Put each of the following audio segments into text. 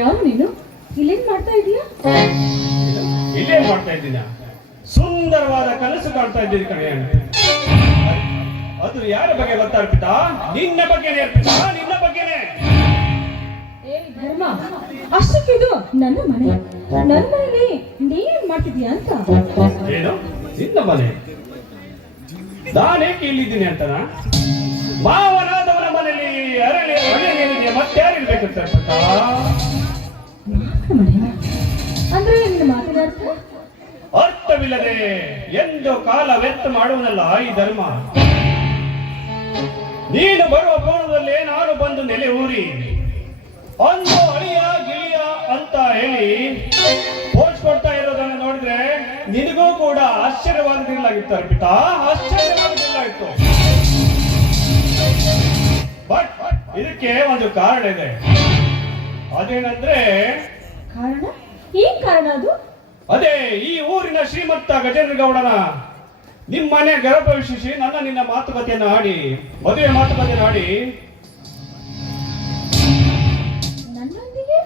ಯಾರು ನೀನು? ಇಲ್ಲೇನ್ ಮಾಡ್ತಾ ಇದೀಯಾ? ಇಲ್ಲೇನ್ ಮಾಡ್ತಾ ಇದ್ದೀನ? ಸುಂದರವಾದ ಕನಸು ಕಾಣ್ತಾ ಇದ್ದೀನಿ ಕಣೆ. ಅದು ಯಾರ ಬಗ್ಗೆ ಗೊತ್ತಾ ಅರ್ಪಿತಾ? ನಿನ್ನ ಬಗ್ಗೆನೇ ಅರ್ಪಿತಾ, ನಿನ್ನ ಬಗ್ಗೆನೇ. ಏ ಧರ್ಮ, ಅಷ್ಟಕ್ಕಿದು ನನ್ನ ಮನೆಯಲ್ಲಿ ನೀನ್ ಮಾಡ್ತಿದ್ಯಾ ಅಂತ? ಏನು ನಿನ್ನ ಮನೆ? ನಾನೇಕೆ ಇಲ್ಲಿದ್ದೀನಿ ಅಂತನಾ? ಮಾವನಾದವನ ಮನೆಯಲ್ಲಿ ಅರಳಿ ಮನೆಯಲ್ಲಿ ಮತ್ತೆ ಯಾರಿರ್ಬೇಕಂತ ಅರ್ಪಿತಾ? ಅಂದ್ರೆ ನಿನ್ನ ಮಾತಿನ ಅರ್ಥ? ಅರ್ಥವಿಲ್ಲದೆ ಎಂದು ಕಾಲ ವ್ಯರ್ಥ ಮಾಡುವನಲ್ಲ ಈ ಧರ್ಮ. ನೀನು ಬರುವ ಪೂರ್ವದಲ್ಲೇ ನಾನು ಬಂದು ನೆಲೆ ಊರಿ ಒಂದು ಅಳಿಯ ಗಿಳಿಯ ಅಂತ ಹೇಳಿ ಪೋಸ್ಟ್ ಕೊಡ್ತಾ ಇರೋದನ್ನು ನೋಡಿದ್ರೆ ನಿನಗೂ ಕೂಡ ಆಶ್ಚರ್ಯವಾಗದಿಲ್ಲಾಗಿತ್ತು ಅರ್ಪಿತಾ, ಆಶ್ಚರ್ಯವಾಗದಿಲ್ಲಾಗಿತ್ತು. ಬಟ್ ಇದಕ್ಕೆ ಒಂದು ಕಾರಣ ಇದೆ. ಅದೇನಂದ್ರೆ ಕಾರಣ? ಏನ್ ಕಾರಣ ಅದು? ಅದೇ ಈ ಊರಿನ ಶ್ರೀಮಂತ ಗಜೇಂದ್ರ ಗೌಡನ ನಿಮ್ಮನೆ ಗರ್ಭವಿಶಿಸಿ ನಿನ್ನ ಮಾತುಕತೆಯನ್ನು ಆಡಿ ಮದುವೆ ಮಾತುಕತೆಯನ್ನು ಆಡಿ ನನ್ನೊಂದಿಗೆ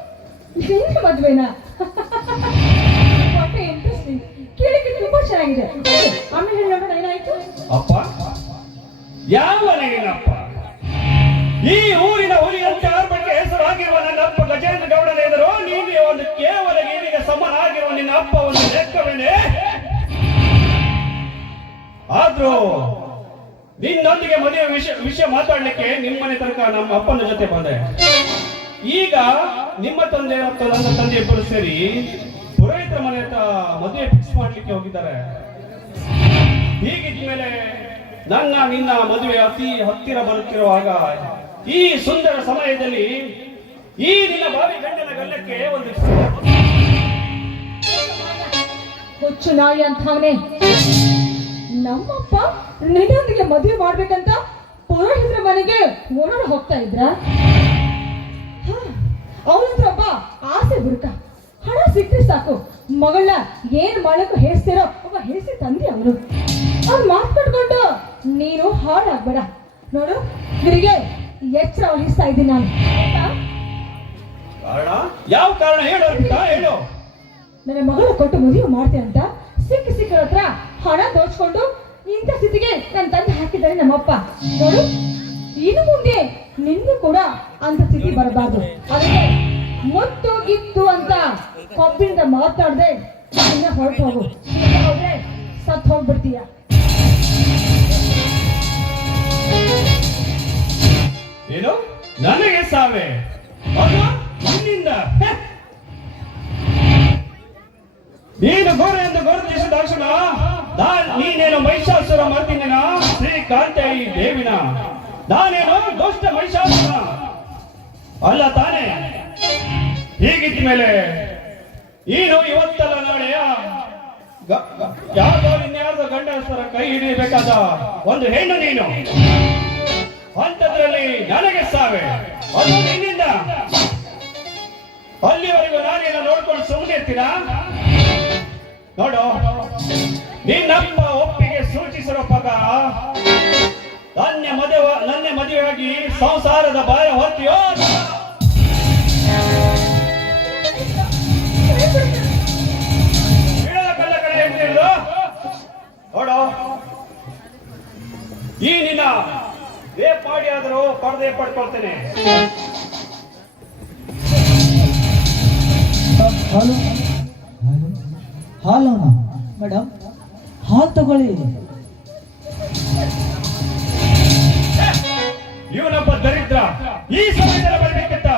ಮದುವೆನಾ? ಇಂಟ್ರೆಸ್ಟಿಂಗ್, ಕೇಳಿಕ್ಕೆ ತುಂಬಾ ಚೆನ್ನಾಗಿದೆ. ಆಮೇಲೆ ಹೇಳೋಣ ಏನಾಯ್ತು? ಅಪ್ಪ ಯಾವ ನೀನಪ್ಪ? ಈ ಊರಿನ ಹುಲಿಯಂತ ಬಗ್ಗೆ ಹೆಸರಾಗಿರುವ ನನ್ನ ಅಪ್ಪ ಗಜೇಂದ್ರ ಗೌಡನೇದರು ನೀನು ಒಂದು ಕೇವಲ ಏನಿಗೆ ಸಮನಾಗಿರುವ ನಿನ್ನ ಅಪ್ಪ ಒಂದು ಲೆಕ್ಕವೇನೆ. ಆದ್ರೂ ನಿನ್ನೊಂದಿಗೆ ಮದುವೆ ವಿಷಯ ಮಾತಾಡ್ಲಿಕ್ಕೆ ನಿಮ್ಮನೆ ತನಕ ನಮ್ಮ ಅಪ್ಪನ ಜೊತೆ ಬಂದೆ. ಈಗ ನಿಮ್ಮ ತಂದೆ ಮತ್ತು ನನ್ನ ತಂದೆ ಇಬ್ಬರು ಸೇರಿ ಪುರೋಹಿತರ ಮನೆ ಹತ್ರ ಮದುವೆ ಫಿಕ್ಸ್ ಮಾಡ್ಲಿಕ್ಕೆ ಹೋಗಿದ್ದಾರೆ. ಹೀಗಿದ್ಮೇಲೆ ನಿನ್ನ ಮದುವೆ ಅತಿ ಹತ್ತಿರ ಬರುತ್ತಿರುವಾಗ ಈ ಸುಂದರ ಸಮಯದಲ್ಲಿ ಈ ನಿನ್ನ ಭಾವಿ ಗಂಡನ ಗಲ್ಲಕ್ಕೆ ಒಂದು ಹುಚ್ಚು ನಾಯಿ ಅಂತವನೇ ನಮ್ಮಪ್ಪ ನಿನ್ನೊಂದಿಗೆ ಮದುವೆ ಮಾಡ್ಬೇಕಂತ ಪುರೋಹಿತರ ಮನೆಗೆ ಓಡಾಡ ಹೋಗ್ತಾ ಇದ್ರ? ಅವನತ್ರ ಒಬ್ಬ ಆಸೆ ಬುರುಕ, ಹಣ ಸಿಕ್ಕರೆ ಸಾಕು ಮಗಳನ್ನ ಏನ್ ಮಾಡಕ್ಕೂ ಹೇಳ್ತಿರೋ ಒಬ್ಬ ಹೇಳ್ಸಿ ತಂದೆ ಅವರು. ಅವ್ರು ಮಾತಾಡ್ಕೊಂಡು ನೀನು ಹಾಳಾಗ್ಬೇಡ ನೋಡು. ನಿನಗೆ ಎಚ್ಚರ ವಹಿಸ್ತಾ ಇದ್ದೀನಿ ನಾನು. ಕಾರಣ? ಯಾವ ಕಾರಣ ಹೇಳು ಹೇಳು. ನನ್ನ ಮಗಳ ಕೊಟ್ಟು ಮದುವೆ ಮಾಡ್ತೆ ಅಂತ ಸಿಕ್ಕರ ಹತ್ರ ಹಣ ದೋಚ್ಕೊಂಡು ಇಂಥ ಸ್ಥಿತಿಗೆ ನನ್ನ ತಂದೆ ಹಾಕಿದ್ದಾರೆ ನಮ್ಮಪ್ಪ. ನೋಡು, ಇನ್ನು ಮುಂದೆ ನಿನ್ಗೂ ಕೂಡ ಅಂತ ಸ್ಥಿತಿ ಬರಬಾರ್ದು. ಅದಕ್ಕೆ ಮುತ್ತು ಗಿತ್ತು ಅಂತ ಕೊಬ್ಬಿನಿಂದ ಮಾತಾಡದೆ ಹೊರಟು ಹೋಗು. ಹೋದ್ರೆ ಸತ್ ಹೋಗ್ಬಿಡ್ತೀಯ. ಏನು ನನಗೆ ಸಾವೆ? ಅದು ನಿನ್ನಿಂದ? ನೀನು ಗೋರೆ ಎಂದು ಗುರುತಿಸಿದ ತಕ್ಷಣ ನೀನೇನು ಮಹಿಷಾಸುರ ಮರ್ದಿನ ಶ್ರೀಕಾಂತೇಯಿ ದೇವಿನ? ನಾನೇನು ದುಷ್ಟ ಮಹಿಷಾಸುರ ಅಲ್ಲ ತಾನೇ? ಹೀಗಿದ್ದ ಮೇಲೆ ನೀನು ಇವತ್ತಲ್ಲ ನಾಳೆ ಯಾರ್ದೋ ಇನ್ಯಾರ್ದೋ ಗಂಡಸರ ಕೈ ಹಿಡಿಯಬೇಕಾದ ಒಂದು ಹೆಣ್ಣು ನೀನು. ಅಂಥದ್ರಲ್ಲಿ ನನಗೆ ಸಾವೆ, ಅದು ನಿನ್ನಿಂದ. ಅಲ್ಲಿವರೆಗೂ ನಾನೇನು ನೋಡ್ಕೊಂಡು ಸುಮ್ಮನೆ ಇರ್ತೀರಾ? ನೋಡು, ನಿನ್ನಪ್ಪ ಒಪ್ಪಿಗೆ ಸೂಚಿಸಿರೋ ಪ್ರಕಾರ ನನ್ನ ಮದುವೆಯಾಗಿ ಸಂಸಾರದ ಭಾರ ಹೊರ್ತೀಯೋ? ಕಲ್ಲ ಕಡೆ ಹೇಳ್ತಿರೋದು ನೋಡು. ಈ ನಿನ್ನ ರೇಪಾಡಿ ಆದರೂ ಪರದೆ ಪಡ್ಕೊಳ್ತೇನೆ. ಹಾಲು ಮೇಡಮ್, ಹಾಲು ತಗೊಳ್ಳಿ. ಇವನೊಬ್ಬ ದರಿದ್ರ ಈ ಸಮಯದಲ್ಲಿ ಬರ್ಬೇಕಂತ